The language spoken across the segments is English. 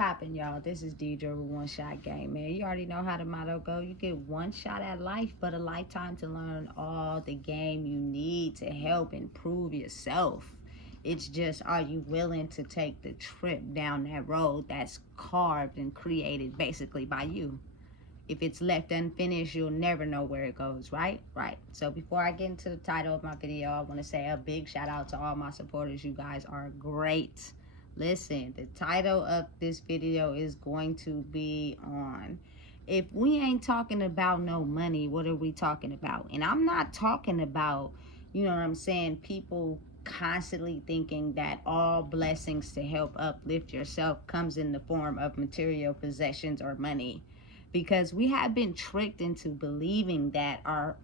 poppin', y'all? This is Deidre with One Shot Game, man. You already know how the motto go. You get one shot at life, but a lifetime to learn all the game you need to help improve yourself. It's just, are you willing to take the trip down that road that's carved and created basically by you? If it's left unfinished, you'll never know where it goes, right? Right. So before I get into the title of my video, I want to say a big shout out to all my supporters. You guys are great. Listen, the title of this video is going to be on, if we ain't talking about no money, what are we talking about? And I'm not talking about, you know what I'm saying, people constantly thinking that all blessings to help uplift yourself comes in the form of material possessions or money. Because we have been tricked into believing that our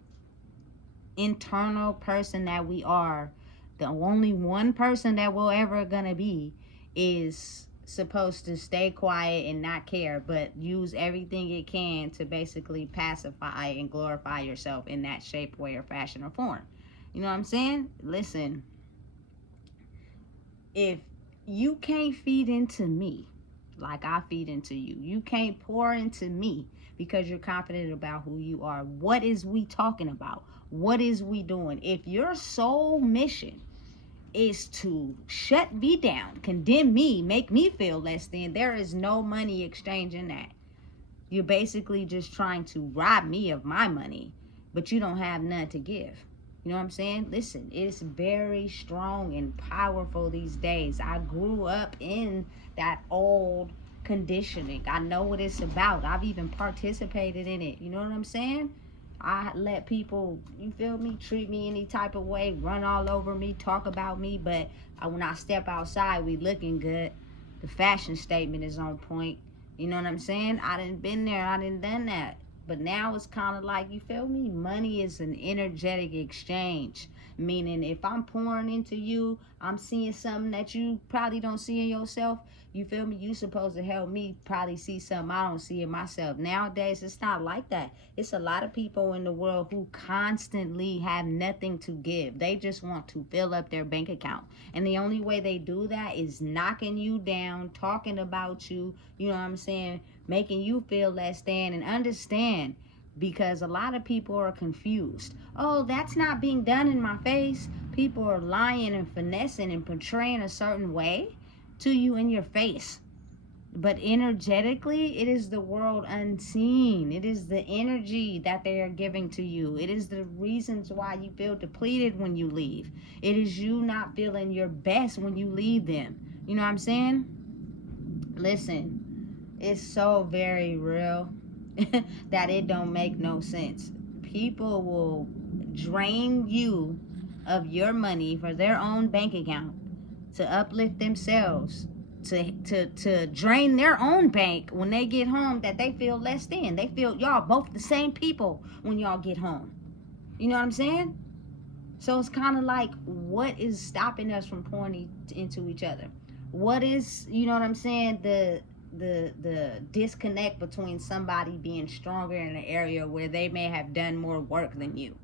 internal person that we are, the only one person that we're ever gonna be, is supposed to stay quiet and not care, but use everything it can to basically pacify and glorify yourself in that shape, way, or fashion or form. You know what I'm saying? Listen, if you can't feed into me like I feed into you, you can't pour into me because you're confident about who you are. What is we talking about? What is we doing? If your sole mission is to shut me down, condemn me, make me feel less than, there is no money exchange in that. You're basically just trying to rob me of my money, but you don't have none to give. You know what I'm saying? Listen, it's very strong and powerful these days. I grew up in that old conditioning. I know what it's about. I've even participated in it. You know what I'm saying? I let people, you feel me, treat me any type of way, run all over me, talk about me, but when I step outside, we looking good. The fashion statement is on point. You know what I'm saying? I done been there, I done done that. But now it's kind of like, you feel me? Money is an energetic exchange. Meaning if I'm pouring into you, I'm seeing something that you probably don't see in yourself. You feel me? You supposed to help me probably see something I don't see in myself. Nowadays, it's not like that. It's a lot of people in the world who constantly have nothing to give. They just want to fill up their bank account. And the only way they do that is knocking you down, talking about you, you know what I'm saying, making you feel less than. And understand, because a lot of people are confused. Oh, that's not being done in my face. People are lying and finessing and portraying a certain way to you in your face. But energetically, it is the world unseen. It is the energy that they are giving to you. It is the reasons why you feel depleted when you leave. It is you not feeling your best when you leave them. You know what I'm saying? Listen, it's so very real that it don't make no sense. People will drain you of your money for their own bank account to uplift themselves, to drain their own bank when they get home, that they feel less than. They feel y'all both the same people when y'all get home. You know what I'm saying? So it's kind of like, what is stopping us from pouring into each other? What is, you know what I'm saying, the disconnect between somebody being stronger in an area where they may have done more work than you?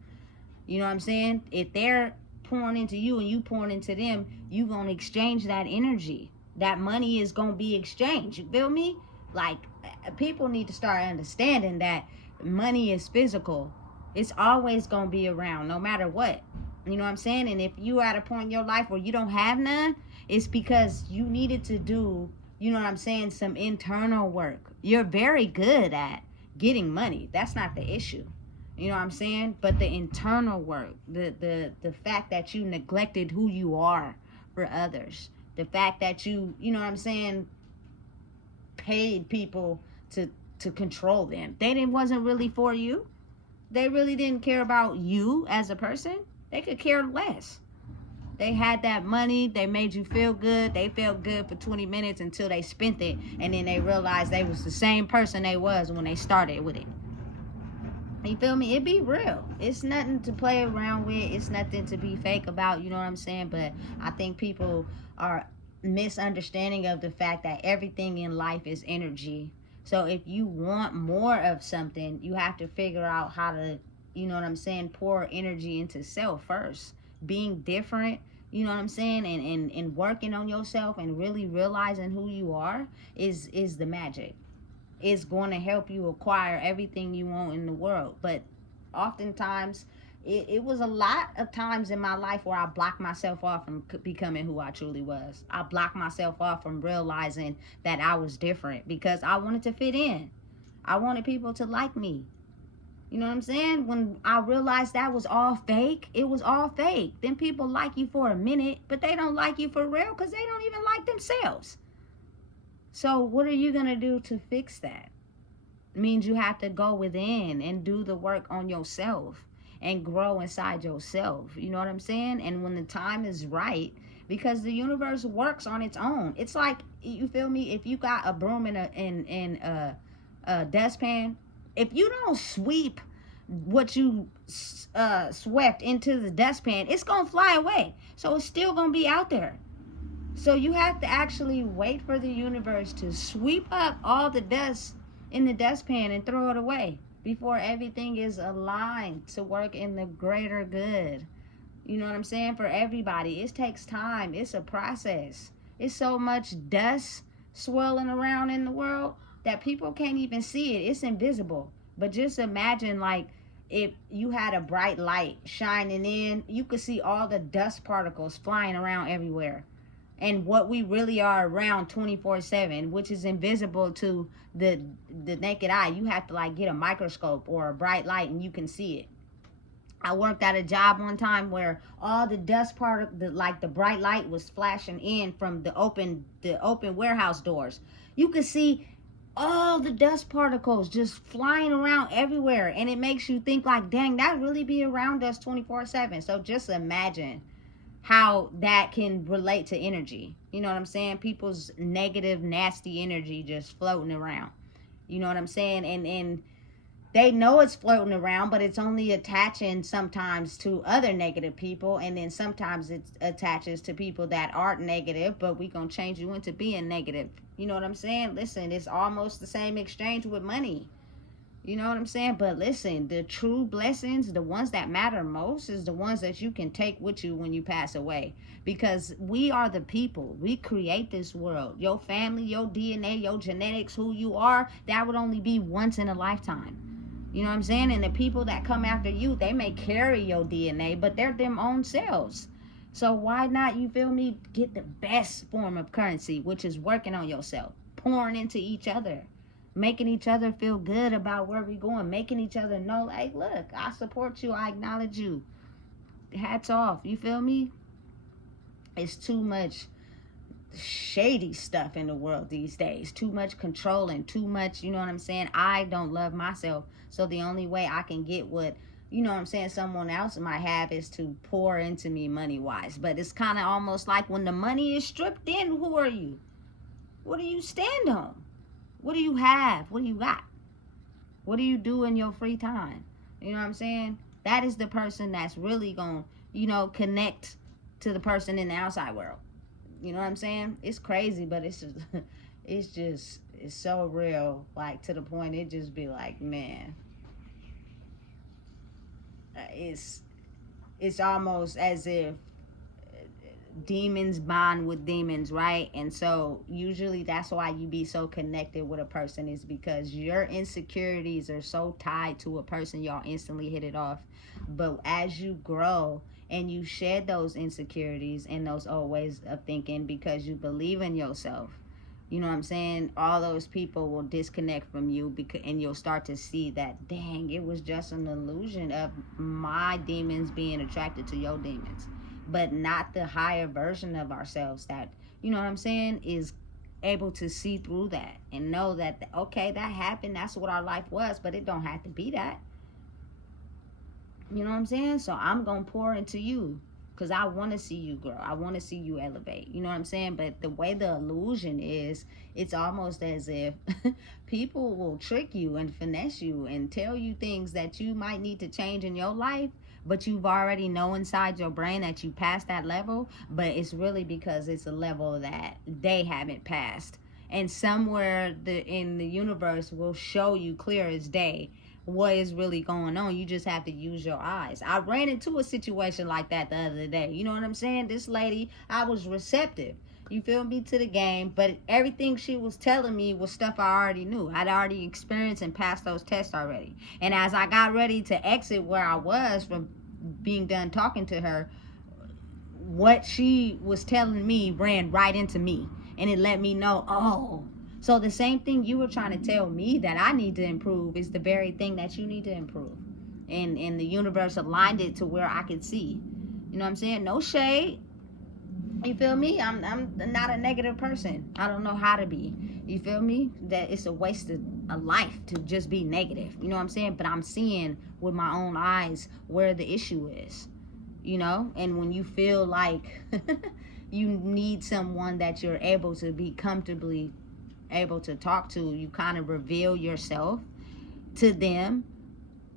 You know what I'm saying? If they're pouring into you and you pouring into them, you gonna exchange that energy. That money is gonna be exchanged. You feel me? Like, people need to start understanding that money is physical. It's always gonna be around no matter what. You know what I'm saying? And if you at a point in your life where you don't have none, it's because you needed to do, you know what I'm saying, some internal work. You're very good at getting money. That's not the issue. You know what I'm saying? But the internal work, the fact that you neglected who you are for others, the fact that you know what I'm saying, paid people to control them. Wasn't really for you. They really didn't care about you as a person. They could care less. They had that money, they made you feel good, they felt good for 20 minutes until they spent it, and then they realized they was the same person they was when they started with it. You feel me? It be real. It's nothing to play around with. It's nothing to be fake about, you know what I'm saying? But I think people are misunderstanding of the fact that everything in life is energy. So if you want more of something, you have to figure out how to, you know what I'm saying, pour energy into self first. Being different, You know what I'm saying? And working on yourself and really realizing who you are is the magic. It's going to help you acquire everything you want in the world. But oftentimes, it was a lot of times in my life where I blocked myself off from becoming who I truly was. I blocked myself off from realizing that I was different because I wanted to fit in. I wanted people to like me. You know what I'm saying? When I realized that was all fake, it was all fake. Then people like you for a minute, but they don't like you for real because they don't even like themselves. So what are you going to do to fix that? It means you have to go within and do the work on yourself and grow inside yourself. You know what I'm saying? And when the time is right, because the universe works on its own. It's like, you feel me? If you got a broom and a dustpan, if you don't sweep what you swept into the dustpan, it's gonna fly away. So it's still gonna be out there. So you have to actually wait for the universe to sweep up all the dust in the dustpan and throw it away before everything is aligned to work in the greater good. You know what I'm saying? For everybody, it takes time. It's a process. It's so much dust swirling around in the world that people can't even see it. It's invisible. But just imagine, like, if you had a bright light shining in, you could see all the dust particles flying around everywhere. And what we really are around 24/7, which is invisible to the naked eye. You have to like get a microscope or a bright light and you can see it. I worked at a job one time where all the dust like the bright light was flashing in from the open warehouse doors. You could see all the dust particles just flying around everywhere, and it makes you think like, dang, that really be around us 24/7. So just imagine how that can relate to energy. You know what I'm saying? People's negative, nasty energy just floating around. You know what I'm saying? And they know it's floating around, but it's only attaching sometimes to other negative people, and then sometimes it attaches to people that aren't negative, but we gonna change you into being negative. You know what I'm saying? Listen, it's almost the same exchange with money. You know what I'm saying? But listen, the true blessings, the ones that matter most, is the ones that you can take with you when you pass away. Because we are the people. We create this world. Your family, your DNA, your genetics, who you are, that would only be once in a lifetime. You know what I'm saying? And the people that come after you, they may carry your DNA, but they're them own selves. So why not, you feel me, get the best form of currency, which is working on yourself, pouring into each other, making each other feel good about where we're going, making each other know, like, look, I support you, I acknowledge you. Hats off, you feel me? It's too much shady stuff in the world these days. Too much controlling, too much, you know what I'm saying? I don't love myself. So the only way I can get what, you know what I'm saying, someone else might have is to pour into me money-wise. But it's kind of almost like when the money is stripped in, who are you? What do you stand on? What do you have? What do you got? What do you do in your free time? You know what I'm saying? That is the person that's really going to, you know, connect to the person in the outside world. You know what I'm saying? It's crazy, but it's just, it's so real. Like, to the point, it just be like, man, it's almost as if demons bond with demons, right? And so usually that's why you be so connected with a person, is because your insecurities are so tied to a person, y'all instantly hit it off. But as you grow and you shed those insecurities and those old ways of thinking because you believe in yourself, you know what I'm saying, all those people will disconnect from you, and you'll start to see that, dang, it was just an illusion of my demons being attracted to your demons, but not the higher version of ourselves that, you know what I'm saying, is able to see through that and know that, okay, that happened, that's what our life was, but it don't have to be that. You know what I'm saying? So I'm going to pour into you because I want to see you grow. I want to see you elevate. You know what I'm saying? But the way the illusion is, it's almost as if people will trick you and finesse you and tell you things that you might need to change in your life, but you've already know inside your brain that you passed that level, but it's really because it's a level that they haven't passed. And somewhere in the universe will show you clear as day what is really going on. You just have to use your eyes. I ran into a situation like that the other day. You know what I'm saying? This lady, I was receptive, you feel me, to the game, but everything she was telling me was stuff I already knew. I'd already experienced and passed those tests already. And as I got ready to exit where I was from being done talking to her, what she was telling me ran right into me, and it let me know, oh, so the same thing you were trying to tell me that I need to improve is the very thing that you need to improve. And the universe aligned it to where I could see. You know what I'm saying? No shade. You feel me? I'm not a negative person. I don't know how to be. You feel me? That it's a waste of a life to just be negative. You know what I'm saying? But I'm seeing with my own eyes where the issue is. You know? And when you feel like you need someone that you're able to be comfortably able to talk to, you kind of reveal yourself to them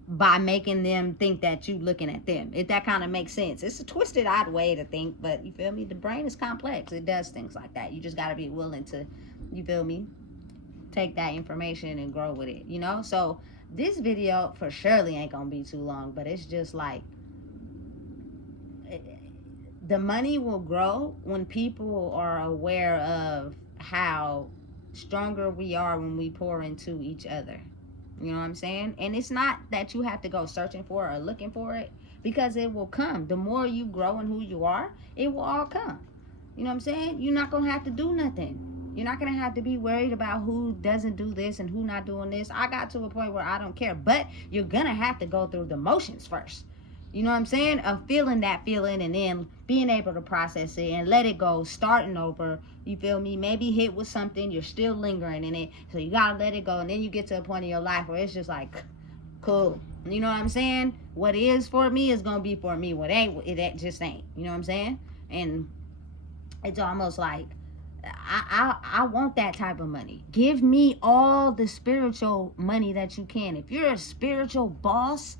by making them think that you looking at them. If that kind of makes sense. It's a twisted, odd way to think, but you feel me? The brain is complex. It does things like that. You just got to be willing to, you feel me, take that information and grow with it, you know? So this video for surely ain't gonna be too long, but it's just like, the money will grow when people are aware of how stronger we are when we pour into each other. You know what I'm saying? And it's not that you have to go searching for it or looking for it, because it will come. The more you grow in who you are, it will all come. You know what I'm saying? You're not going to have to do nothing. You're not going to have to be worried about who doesn't do this and who not doing this. I got to a point where I don't care. But you're going to have to go through the motions first. You know what I'm saying? Of feeling that feeling and then being able to process it and let it go, starting over. You feel me? Maybe hit with something, you're still lingering in it. So you got to let it go. And then you get to a point in your life where it's just like, cool. You know what I'm saying? What is for me is going to be for me. What ain't, it just ain't. You know what I'm saying? And it's almost like, I want that type of money. Give me all the spiritual money that you can. If you're a spiritual boss,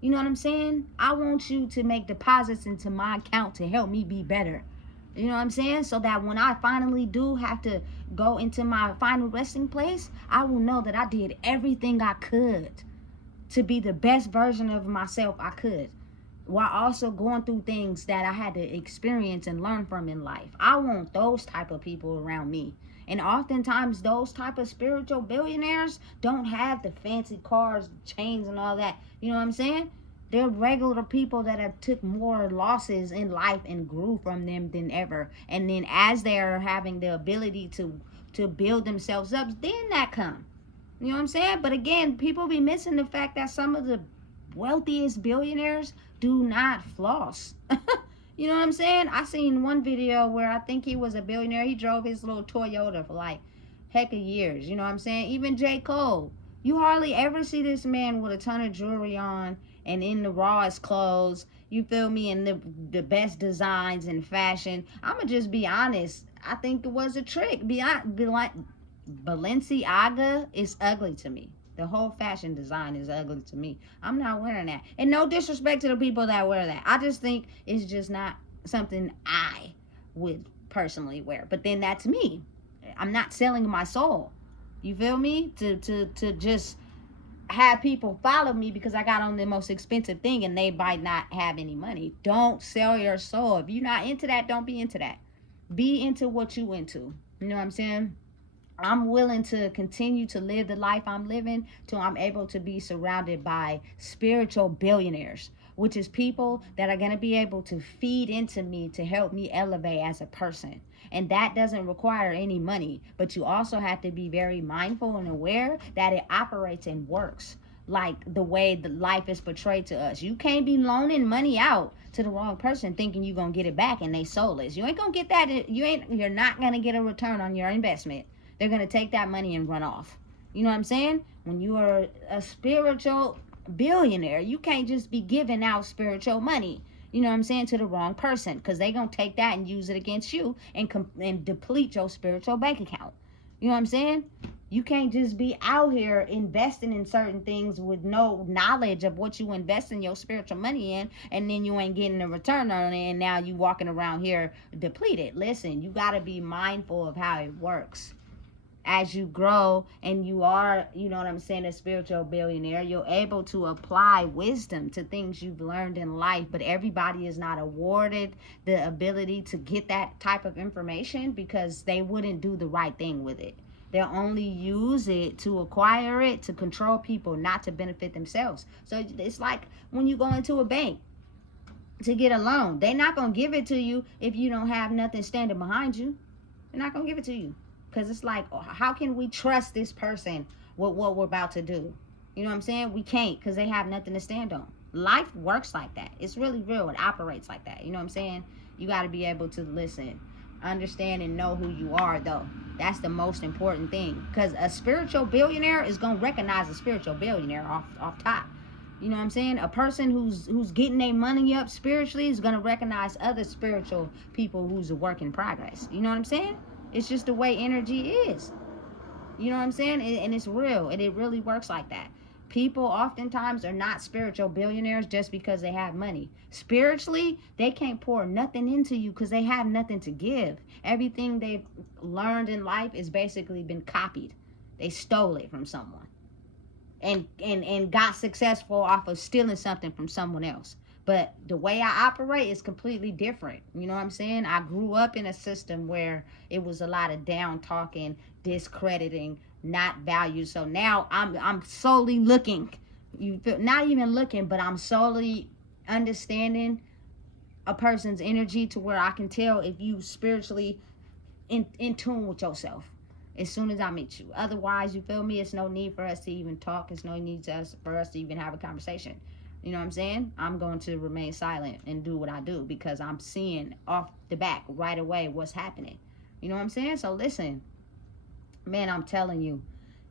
you know what I'm saying? I want you to make deposits into my account to help me be better. You know what I'm saying? So that when I finally do have to go into my final resting place, I will know that I did everything I could to be the best version of myself I could, while also going through things that I had to experience and learn from in life. I want those type of people around me. And oftentimes those type of spiritual billionaires don't have the fancy cars, chains, and all that. You know what I'm saying? They're regular people that have took more losses in life and grew from them than ever. And then as they're having the ability to build themselves up, then that come. You know what I'm saying? But again, people be missing the fact that some of the wealthiest billionaires do not floss. You know what I'm saying? I seen one video where I think he was a billionaire. He drove his little Toyota for like heck of years. You know what I'm saying? Even J. Cole. You hardly ever see this man with a ton of jewelry on and in the rawest clothes. You feel me? And the best designs and fashion. I'ma just be honest. I think it was a trick. Balenciaga is ugly to me. The whole fashion design is ugly to me. I'm not wearing that. And no disrespect to the people that wear that. I just think it's just not something I would personally wear. But then that's me. I'm not selling my soul. You feel me? To just have people follow me because I got on the most expensive thing and they might not have any money. Don't sell your soul. If you're not into that, don't be into that. Be into what you into. You know what I'm saying? I'm willing to continue to live the life I'm living till I'm able to be surrounded by spiritual billionaires, which is people that are going to be able to feed into me to help me elevate as a person. And that doesn't require any money, but you also have to be very mindful and aware that it operates and works like the way the life is portrayed to us. You can't be loaning money out to the wrong person thinking you're going to get it back and they soulless. You ain't going to get that. You're not going to get a return on your investment. They're going to take that money and run off. You know what I'm saying? When you are a spiritual billionaire, you can't just be giving out spiritual money, you know what I'm saying, to the wrong person, because they're going to take that and use it against you and deplete your spiritual bank account. You know what I'm saying? You can't just be out here investing in certain things with no knowledge of what you invest in your spiritual money in, and then you ain't getting a return on it, and now you walking around here depleted. Listen, you got to be mindful of how it works. as you grow and you are, you know what I'm saying, a spiritual billionaire, you're able to apply wisdom to things you've learned in life. But everybody is not awarded the ability to get that type of information because they wouldn't do the right thing with it. They'll only use it to acquire it, to control people, not to benefit themselves. So it's like when you go into a bank to get a loan, they're not going to give it to you if you don't have nothing standing behind you. They're not going to give it to you. Because it's like, how can we trust this person with what we're about to do? You know what I'm saying? We can't, because they have nothing to stand on. Life works like that. It's really real. It operates like that. You know what I'm saying? You got to be able to listen, understand, and know who you are, though. That's the most important thing. Because a spiritual billionaire is going to recognize a spiritual billionaire off top. You know what I'm saying? A person who's getting their money up spiritually is going to recognize other spiritual people who's a work in progress. You know what I'm saying? It's just the way energy is. You know what I'm saying? And it's real. And it really works like that. People oftentimes are not spiritual billionaires just because they have money. Spiritually, they can't pour nothing into you because they have nothing to give. Everything they've learned in life is basically been copied. They stole it from someone. And got successful off of stealing something from someone else. But the way I operate is completely different. You know what I'm saying? I grew up in a system where it was a lot of down talking, discrediting, not valued. So now I'm solely looking, not even looking, but I'm solely understanding a person's energy to where I can tell if you spiritually in tune with yourself as soon as I meet you. Otherwise, you feel me? It's no need for us to even talk. It's no need for us to even have a conversation. You know what I'm saying? I'm going to remain silent and do what I do because I'm seeing off the back right away what's happening. You know what I'm saying? So listen, man, I'm telling you,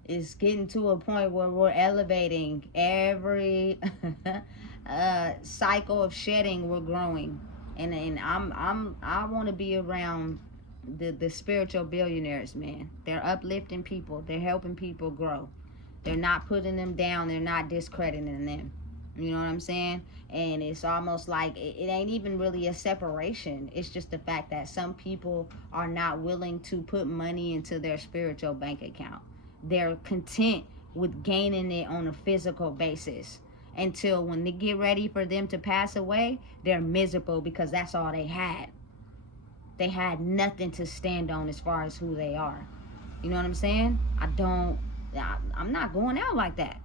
it's getting to a point where we're elevating every cycle of shedding. We're growing, and I want to be around the spiritual billionaires, man. They're uplifting people. They're helping people grow. They're not putting them down. They're not discrediting them. You know what I'm saying? And it's almost like it ain't even really a separation. It's just the fact that some people are not willing to put money into their spiritual bank account. They're content with gaining it on a physical basis until when they get ready for them to pass away, they're miserable because that's all they had. They had nothing to stand on as far as who they are. You know what I'm saying? I'm not going out like that.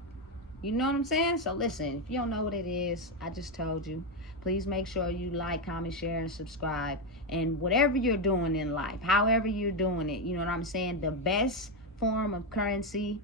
You know what I'm saying? So listen, if you don't know what it is, I just told you. Please make sure you like, comment, share, and subscribe. And whatever you're doing in life, however you're doing it, you know what I'm saying? The best form of currency,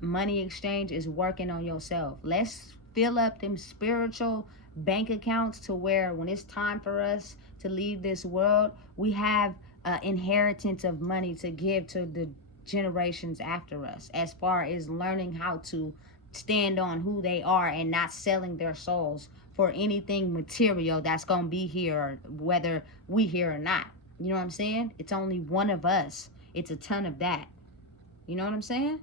money exchange, is working on yourself. Let's fill up them spiritual bank accounts to where when it's time for us to leave this world, we have inheritance of money to give to the generations after us, as far as learning how to stand on who they are and not selling their souls for anything material that's gonna be here, whether we here or not. You know what I'm saying? It's only one of us. It's a ton of that. You know what I'm saying?